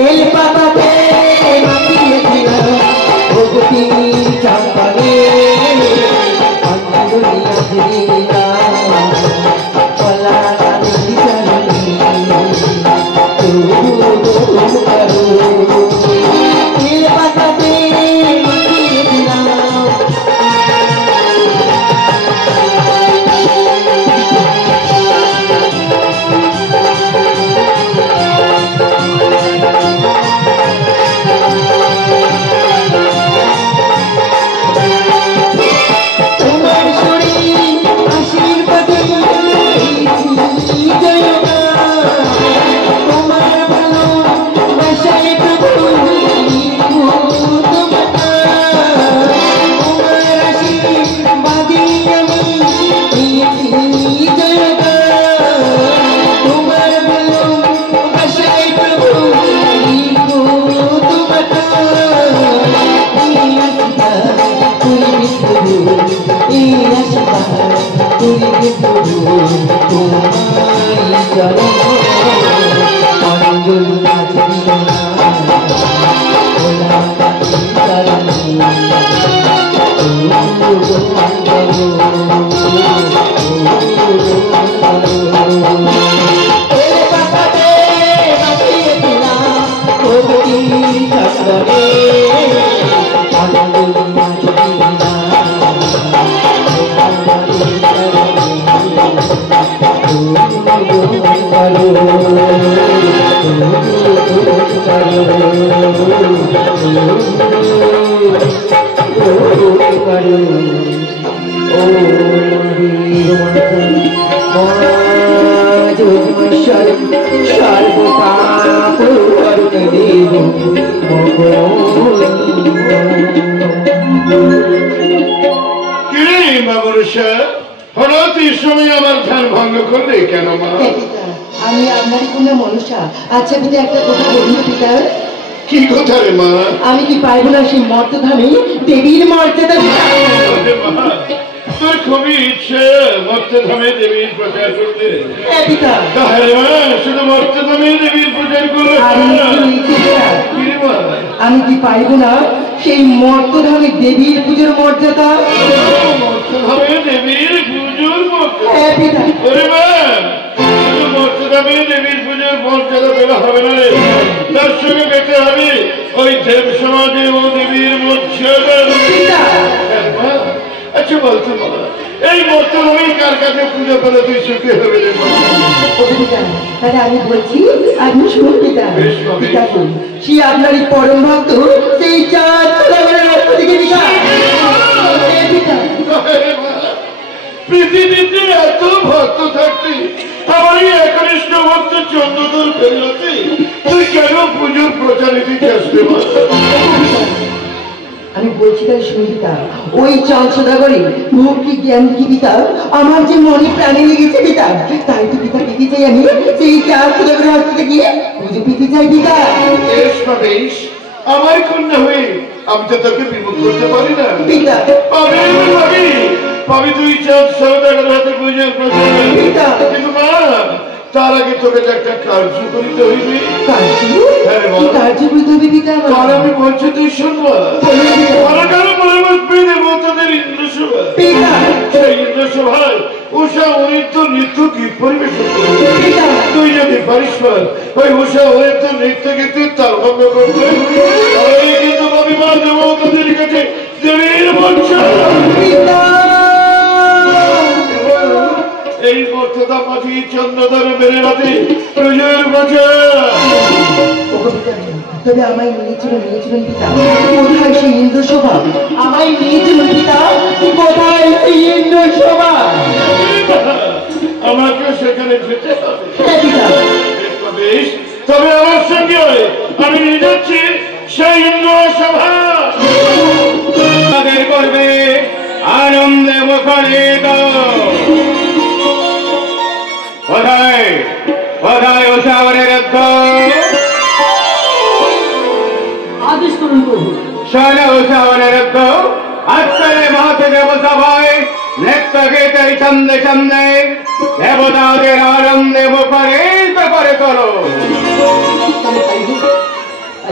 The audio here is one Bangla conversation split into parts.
বেল পাতাতে মাখিয়ে দিলাম ভক্তি চাপানে অঞ্জলি আজ দিলাম কলা রানী জানি তবু করো বেল পাতাতে মাখিয়ে দিলাম আচ্ছা পিতা একটা কথা বলুন পিতা কি কথা রে মা আমি কি পাইব না সেই মর্তধামে দেবীর মর্যাদা তোর খুবই ইচ্ছে মর্তধামে দেবীর প্রচার করতে হ্যাঁ পিতা তাহলে মা শুধু মর্তধামে দেবীর প্রচার করো আমি কি পাইব না সেই মর্তধামে দেবীর পুজোর মর্যাদা মর্তধামে দেবীর পুজোর মর্যাদা হ্যাঁ পিতা ওরে মা মর্তধামে দেবীর পুজোর মর্যাদা দেওয়া হবে না রে তার সঙ্গে পেতে হবে ওই দেব সমাজে ও দেবীর মর্যাদা আচ্ছা বলতো বলা এই মর্তধামে কার কাছে পুজো পেলে তুই সুখী হবে রে তাহলে আমি বলছি আপনি শুনুন পিতা পিতা সে আপনার এই পরম ভক্ত সেই চাঁদ পৃথিবীতে এত ভক্ত থাকতে আমার এই একনিষ্ঠ ভক্ত চন্দ্রদল বেরোতে তুই কেন পুজোর প্রচারে দিতে আসবে আমি বলছি তাই শুনিতা ওই চাঁদ সদাগরে ভক্তি জ্ঞান কি পিতা আমার যে মনে প্রাণে লেগেছে পিতা তাই তো পিতা পেতে চাই আমি সেই চাঁদ সদাগরের হাতে গিয়ে পুজো পেতে চাই পিতা বেশ আমার কন্যা হয়ে আমি তো তোকে বিমুখ করতে পারি না পিতা পাবি তুই চাঁদ সদাগরের হাতে পুজোর প্রচার কিন্তু মা তার আগে তোকে একটা কার্য করিতে হইবে কার্য করিতে হইবে পিতা আমি বলছি তুই শুনবা দেবতাদের ইন্দ্রসভা সেই ইন্দ্রসভায় উষা অনিত্য নৃত্য গীত পরিবেশন করবে তুই যদি পারিস ওই উষা অনিত্য নৃত্য গীতের তাল ভঙ্গ করবে কিন্তু ভাবি মা দেবতাদের কাছে দেবীর এই মর্যাদা মাঝি চন্দ্রধর বেড়ে রাতে প্রজয়ের তবে আমায় নিয়েছিলেন পিতা কোথায় সেই ইন্দ্রসভা আমায় নিয়েছিলেন পিতা কোথায় সেই ইন্দ্রসভা আমাকে সেখানে যেতে হবে তবে আমার সঙ্গে আমি নিয়ে যাচ্ছি সেই ইন্দ্রসভা তাদের করবে আনন্দে মুখরিত কোথায় কোথায় উষাবরের আদেশ করুন শোনে উষাবরের আজকালে মহাদেব সভায় নৃত্য গীতের ছন্দে ছন্দে দেবতাদের আনন্দে মুখরিত করে তোলো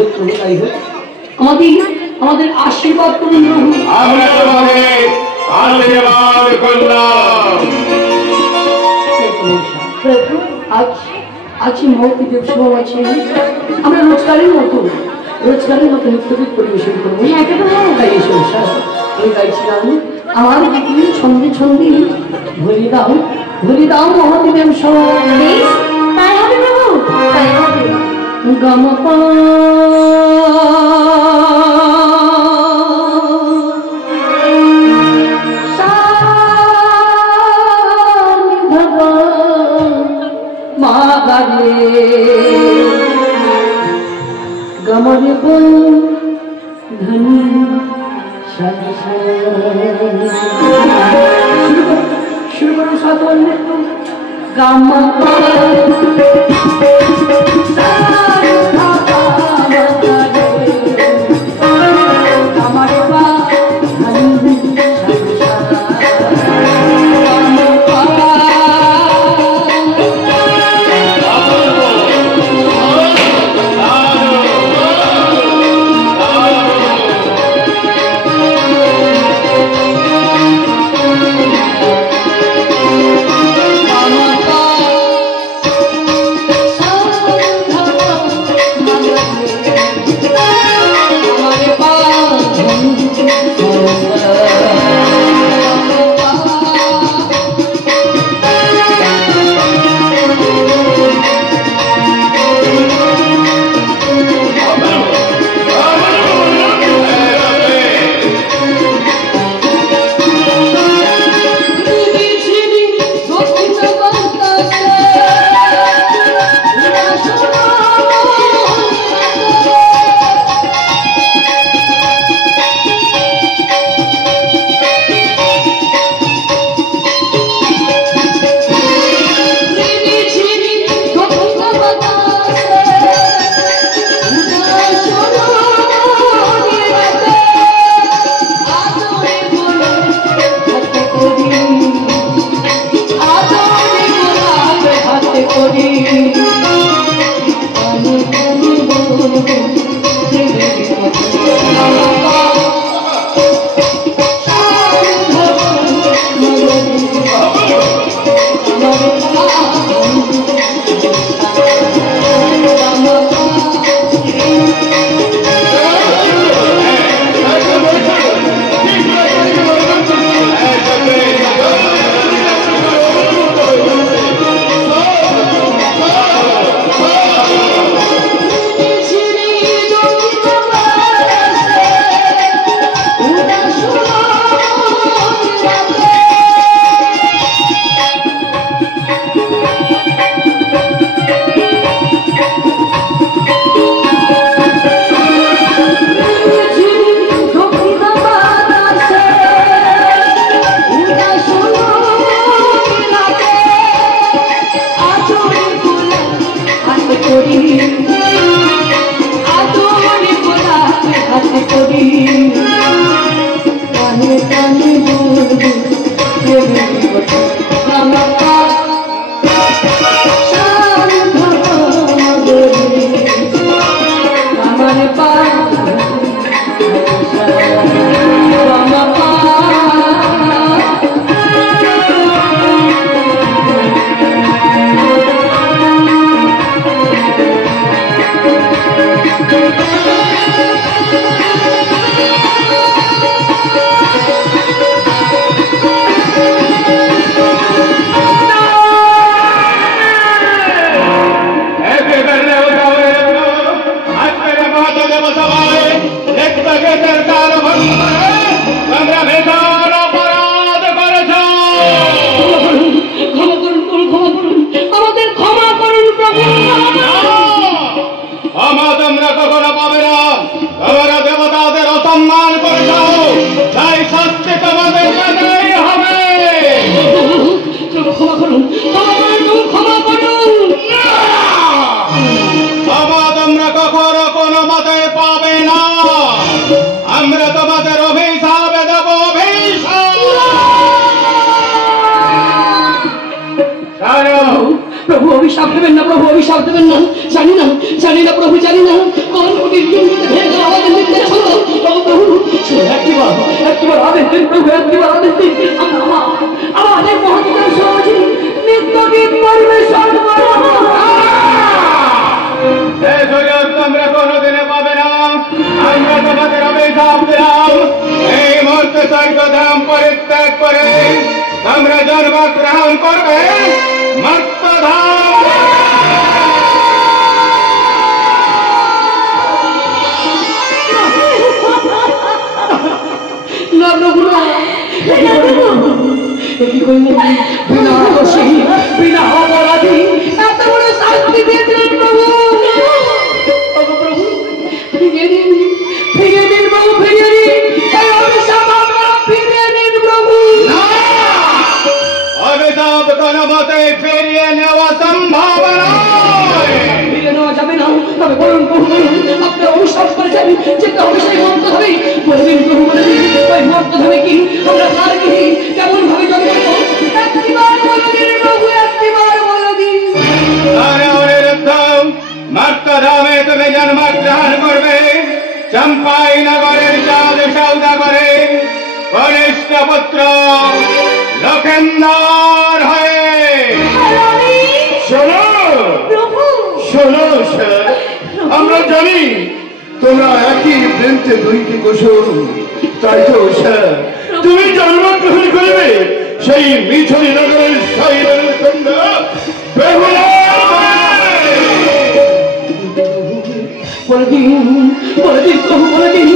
হোক প্রভু, তাই হোক। আমাদের আশীর্বাদ করুন প্রভু। আমরা তোমাকে আশীর্বাদ করলাম। প্রভু আজ মৌখিক সভা আছে, আমরা রোজগারের মতো নৃত্যগীত পরিবেশন করবো। হ্যাঁ তাই সংসার আমি গাইছিলাম আমার দিদি ছন্দে ছন্দে ভুলি দাও মহাদেবের সভা। তাই হবে প্রভু, তাই হবে। গমপা गमन को धनी शुरू करो साथ गामा অভিশাপ দেবেন না প্রভু, অভিশাপ দেবেন না। জানি না প্রভু, জানি না কোন বলেন প্রভু একবার আমাদের মহাত্মা সমাজে নিত্য গীত পরিবেশন করো। তোমরা কোনোদিনে পাবে না, আমরা তোমাদের অভিশাপ দিলাম। এই মুহূর্তে স্বর্গধাম পরিত্যাগ করে তোমরা জন্মগ্রহণ করবে মর্তধাম। না প্রভু না, বিনা দোষী বিনা অপরাধী এত বড় শাস্তি দিয়েছিলেন প্রভু। প্রভু ফিরিয়ে দিন, ফিরিয়ে দিন প্রভু, ফিরিয়ে দিন এই অভিশাপ আপনারা ফিরিয়ে দিন প্রভু। অভিশাপ কোনো মতে ফিরিয়ে নেওয়া সম্ভব নয়। ফিরিয়ে নেওয়া যাবে না। তবে বলুন প্রভু, আপনি অভিশাপ করেছেন যেতে হবে সেই মর্তধামে। বলে দিন প্রভু, বলে দিন ওই মর্তধামে কি আমরা তার কি কেমন ভাবে জন্ম নেব? একটিবার বলে দিন প্রভু, একটিবার বলে দিন। মর্তধামে তুমি জন্মগ্রহণ করবে চম্পাই নগরের চাঁদ সৌদাগরে কনিষ্ঠ পুত্র লক্ষেন্দর হয়ে। শোনো শোনো স্যার, আমরা জানি তোমরা একই বেঞ্চে দুইটি গোসল, তাই তো স্যার তুমি জন্মগ্রহণ করবে সেই মিছরি নগরের সাইরের কন্যা বেহুলা। বলে দিন, বলে দিন প্রভু, বলে দিন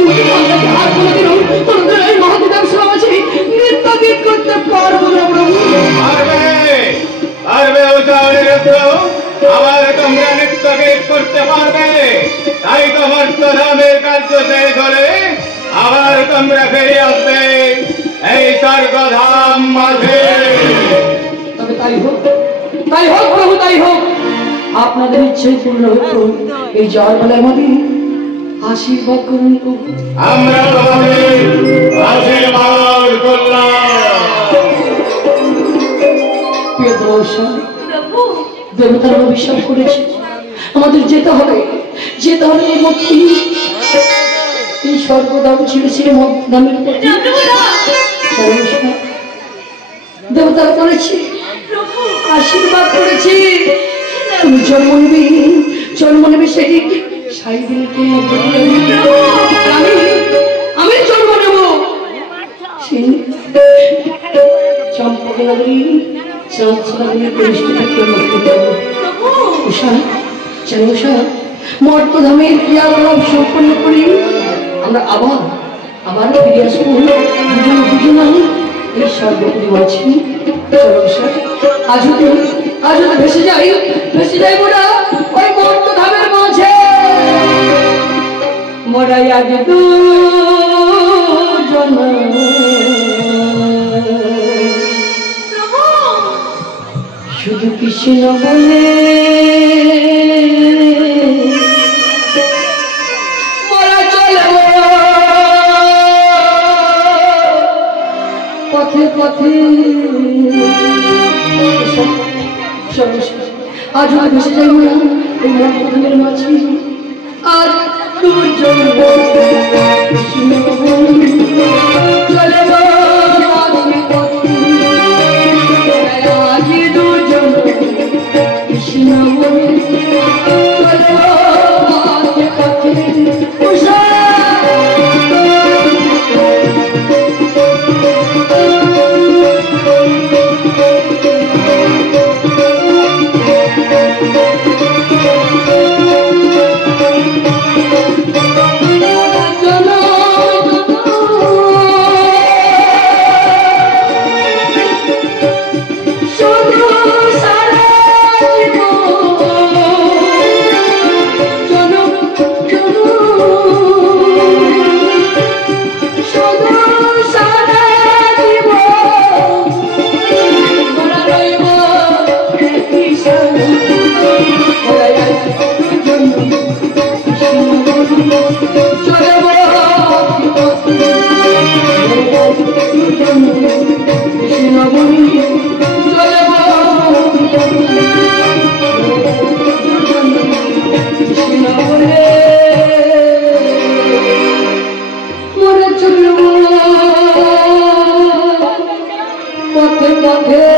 আর বলে দিন তোমাদের এই মহাদেব সমাজে নৃত্য গীত করতে পারবো না প্রভু। পারবে আবার তোমরা নৃত্য গীত করতে পারবে। তাই তো মর্তধামের কার্য শেষ হলে আবার তোমরা ফিরে আসবে এই স্বর্গধাম মাঝে। তবে তাই হোক, তাই হোক প্রভু, তাই হোক। আপনাদের ইচ্ছে পূর্ণ হোক প্রভু। এই যাওয়ার বেলায় আমাদের আশীর্বাদ করুন প্রভু। আমরা তোমাদের আশীর্বাদ করলাম। প্রিয় দর্শক, দেবতারা বিশ্বাস করেছে আমাদের যেতে হবে, যেতে হবে এই মূর্তি এই স্বর্গধাম ছিল সেই নামের প্রতি। দেবতারা করেছে আশীর্বাদ করেছে তুমি জন্ম নেবে সেই সাইদিনকে আমি জন্ম নেব সেই চম্পক নগরী মর্তধামের ক্রিয়াকলাপ সম্পন্ন করি আমরা আবার ফিরে আসবো দুজন এই সর্বপরি বলছি। আজ ভেসে যাই মোরা ওই মর্তধামের মাঝে। মোরাই আজ দুজন শুধু কৃষ্ণ বলে মোরা চলব পথে পথে। আজ ভেসে যাই মোরা এই মর্তধামের মাঝে। আর দুজন কৃষ্ণ বলে চলব পথে পথে। আজ দুজন কৃষ্ণ বলে চলব পথে পথে। মাঠে